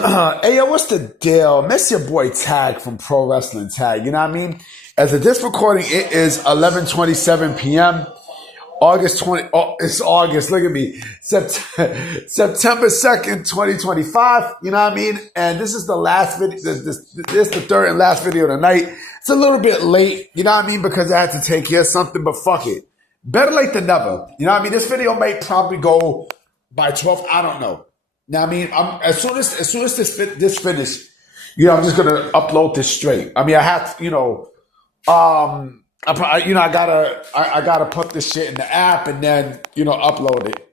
Hey, yo, what's the deal? Miss your boy Tag from Pro Wrestling Tag. You know what I mean? As of this recording, it is 11:27 p.m. August 20. Oh, it's August. Look at me. September 2nd, 2025. You know what I mean? And this is the last video. This is the third and last video of the night. It's a little bit late. You know what I mean? Because I had to take care of something, but fuck it. Better late than never. You know what I mean? This video might probably go by 12. I don't know. Now, I mean, as soon as this finish, I'm just gonna upload this straight. I mean, I have to, I gotta put this shit in the app and then, upload it.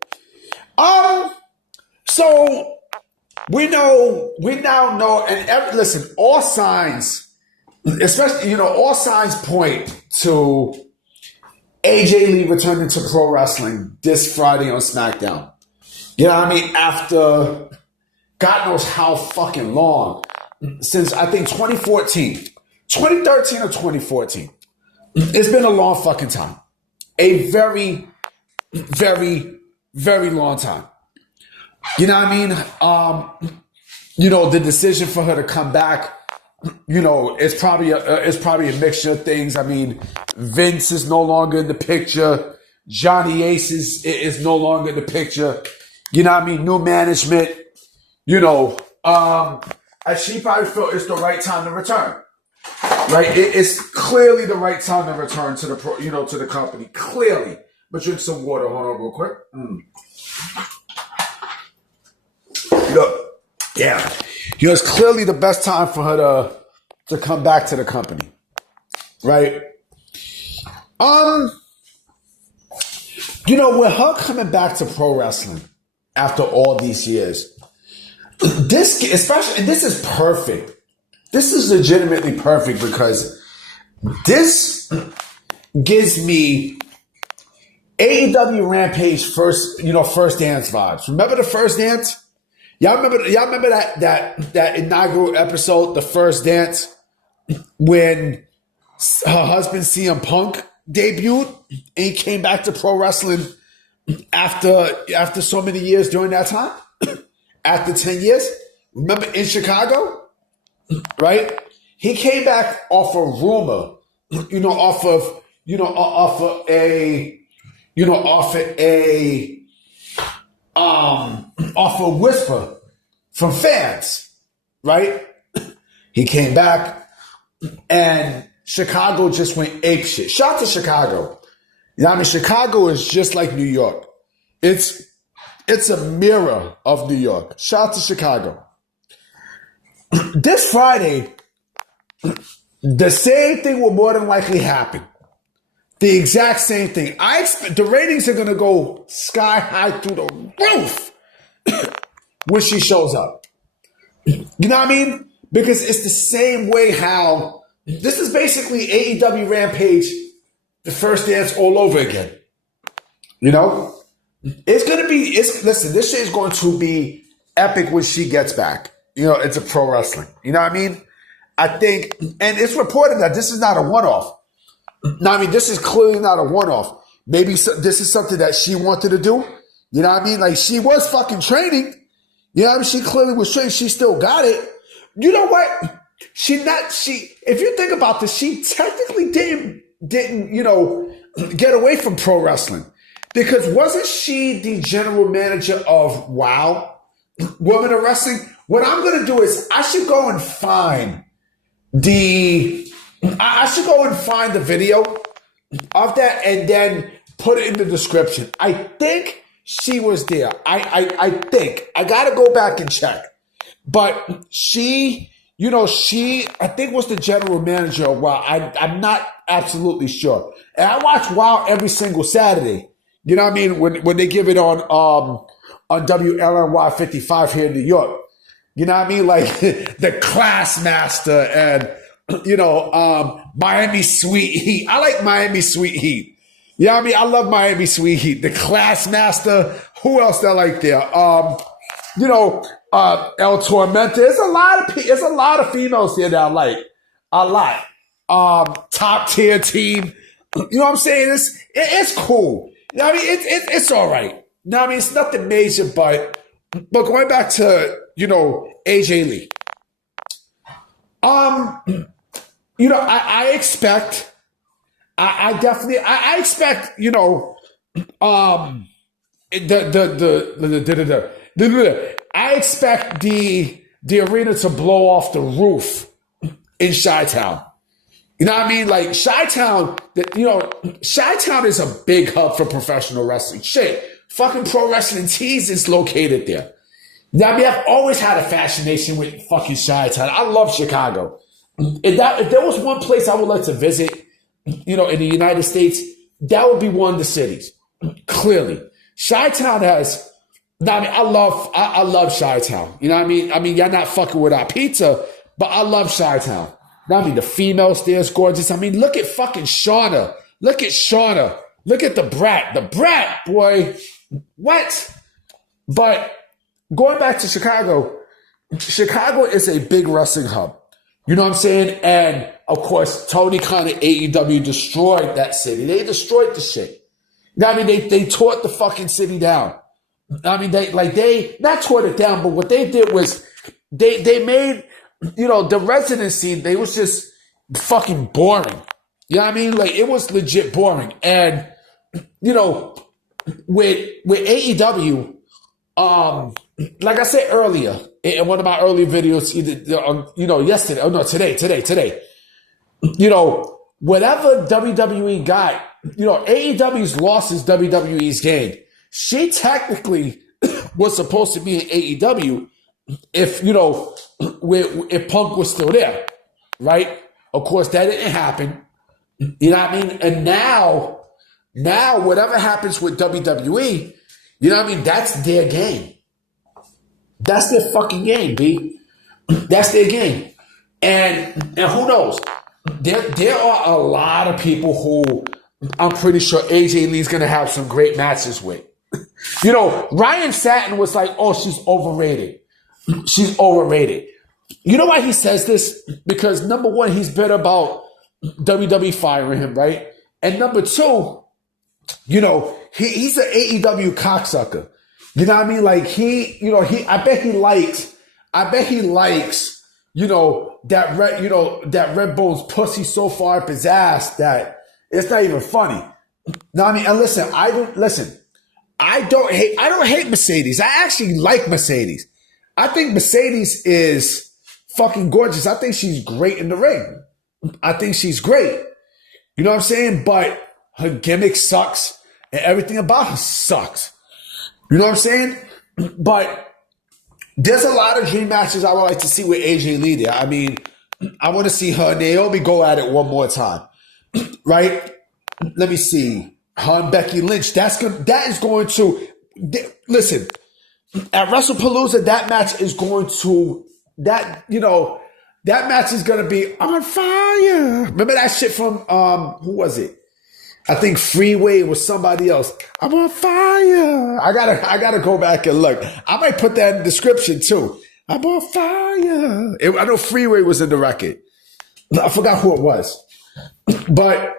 So we now know, and listen, all signs, especially, all signs point to AJ Lee returning to pro wrestling this Friday on SmackDown. You know what I mean? After God knows how fucking long, since I think 2013 or 2014. It's been a long fucking time. A very, very, very long time. You know what I mean? The decision for her to come back, it's probably a mixture of things. I mean, Vince is no longer in the picture. Johnny Ace is no longer in the picture. You know what I mean? New management, and she probably felt it's the right time to return, right? It's clearly the right time to return to to the company. Clearly. But drink some water. Hold on real quick. It's clearly the best time for her to come back to the company, right? With her coming back to pro wrestling after all these years, this is perfect. This is legitimately perfect because this gives me AEW Rampage first dance vibes. Remember the first dance? Y'all remember that inaugural episode, the first dance, when her husband CM Punk debuted and he came back to pro wrestling after so many years during that time? After 10 years? Remember in Chicago? Right? He came back off a rumor, off a whisper from fans, right? He came back and Chicago just went apeshit. Shout out to Chicago. Chicago is just like New York. It's a mirror of New York. Shout out to Chicago. This Friday, the same thing will more than likely happen. The exact same thing. I expect the ratings are going to go sky high through the roof when she shows up. You know what I mean? Because it's the same way how this is basically AEW Rampage, the first dance all over again. Listen, this shit is going to be epic when she gets back. It's a pro wrestling. You know what I mean? I think, and it's reported that this is not a one-off. No, I mean, this is clearly not a one-off. Maybe this is something that she wanted to do. You know what I mean? Like, she was fucking training. You know what I mean? She clearly was training. She still got it. You know what? If you think about this, she technically didn't, get away from pro wrestling. Because wasn't she the general manager of WOW, Women of Wrestling? What I'm going to do is I should go and find the video of that and then put it in the description. I think she was there. I think. I got to go back and check. But she I think was the general manager of WOW. I'm not absolutely sure. And I watch WOW every single Saturday. You know what I mean? When they give it on WLNY 55 here in New York. You know what I mean? Like the Classmaster and, Miami Sweet Heat. I like Miami Sweet Heat. You know what I mean? I love Miami Sweet Heat. The Classmaster. Who else I like there? El Tormenta. There's a lot of females there that I like. A lot. Top tier team. You know what I'm saying? It's cool. I mean, it's all right. No, I mean, it's nothing major, but going back to AJ Lee. I expect. I definitely. I expect. I expect the arena to blow off the roof in Chi-Town. You know what I mean? Like Chi-Town, Chi-Town is a big hub for professional wrestling. Shit, fucking Pro Wrestling Tees is located there. You know what I mean? I've always had a fascination with fucking Chi-Town. I love Chicago. If there was one place I would like to visit, in the United States, that would be one of the cities. Clearly, Chi-Town has. I love Chi-Town. You know what I mean? I mean, y'all not fucking with our pizza, but I love Chi-Town. The females there is gorgeous. I mean, look at fucking Shauna. Look at Shauna. Look at the Brat. The Brat, boy. What? But going back to Chicago is a big wrestling hub. You know what I'm saying? And, of course, Tony Khan and AEW destroyed that city. They destroyed the shit. You know what I mean? They tore the fucking city down. I mean, they not tore it down, but what they did was they made, the residency, they was just fucking boring. You know what I mean? Like, it was legit boring. And, with AEW, like I said earlier, in one of my earlier videos, yesterday, today, whatever WWE got, AEW's loss is WWE's gain. She technically was supposed to be in AEW if Punk was still there, right? Of course, that didn't happen. You know what I mean? And now whatever happens with WWE, you know what I mean? That's their game. That's their fucking game, B. That's their game. And who knows? There are a lot of people who I'm pretty sure AJ Lee's going to have some great matches with. Ryan Satin was like, oh, she's overrated. She's overrated. You know why he says this? Because number one, he's bitter about WWE firing him, right? And number two, he's an AEW cocksucker. You know what I mean? Like I bet he likes, that Red Bull's pussy so far up his ass that it's not even funny. Know what I mean? And listen, I don't hate Mercedes. I actually like Mercedes. I think Mercedes is fucking gorgeous. I think she's great in the ring. I think she's great. You know what I'm saying? But her gimmick sucks and everything about her sucks. You know what I'm saying? But there's a lot of dream matches I would like to see with AJ Lee there. I mean, I want to see her and Naomi go at it one more time. Right? Let me see. Her and Becky Lynch. That is going to listen. At WrestlePalooza, that match is going to that match is going to be on fire. Remember that shit from who was it? I think Freeway was somebody else. I'm on fire. I gotta go back and look. I might put that in the description too. I'm on fire. I know Freeway was in the record. I forgot who it was. But,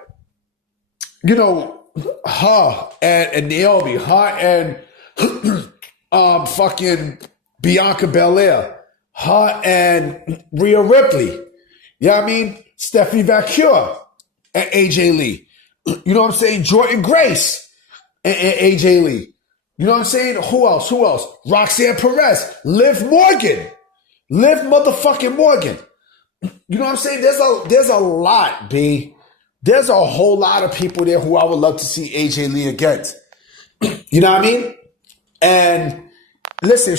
her and Naomi, her and fucking Bianca Belair, her and Rhea Ripley. You know what I mean? Stephanie Vacure and AJ Lee. You know what I'm saying? Jordan Grace and AJ Lee. You know what I'm saying? Who else? Roxanne Perez. Liv motherfucking Morgan. You know what I'm saying? There's a lot, B. There's a whole lot of people there who I would love to see AJ Lee against. You know what I mean? And listen,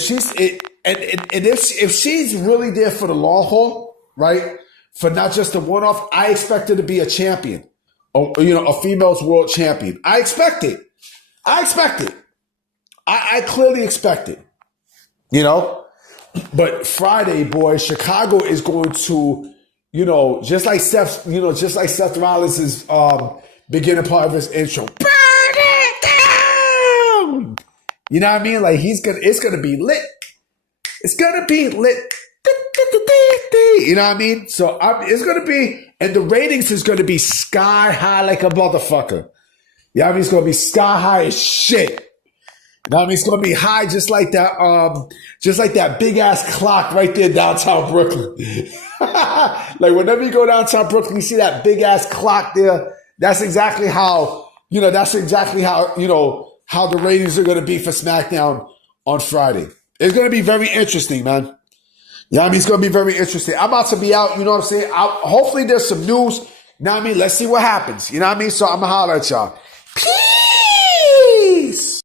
if she's really there for the long haul, right? For not just a one-off, I expect her to be a champion. A female's world champion. I expect it. I clearly expect it. But Friday, boy, Chicago is going to, just like Seth Rollins is beginning part of his intro. Burn it down. You know what I mean? Like it's gonna be lit. It's gonna be lit. You know what I mean? So it's gonna be, and the ratings is gonna be sky high like a motherfucker. You know what I mean? It's gonna be sky high as shit. You know what I mean? It's gonna be high just like that big ass clock right there downtown Brooklyn. Like whenever you go downtown Brooklyn, you see that big ass clock there. That's exactly how how the ratings are gonna be for SmackDown on Friday. It's gonna be very interesting, man. Yeah, I mean, it's going to be very interesting. I'm about to be out, you know what I'm saying? Hopefully there's some news. You know what I mean? Let's see what happens. You know what I mean? So I'm going to holler at y'all. Peace!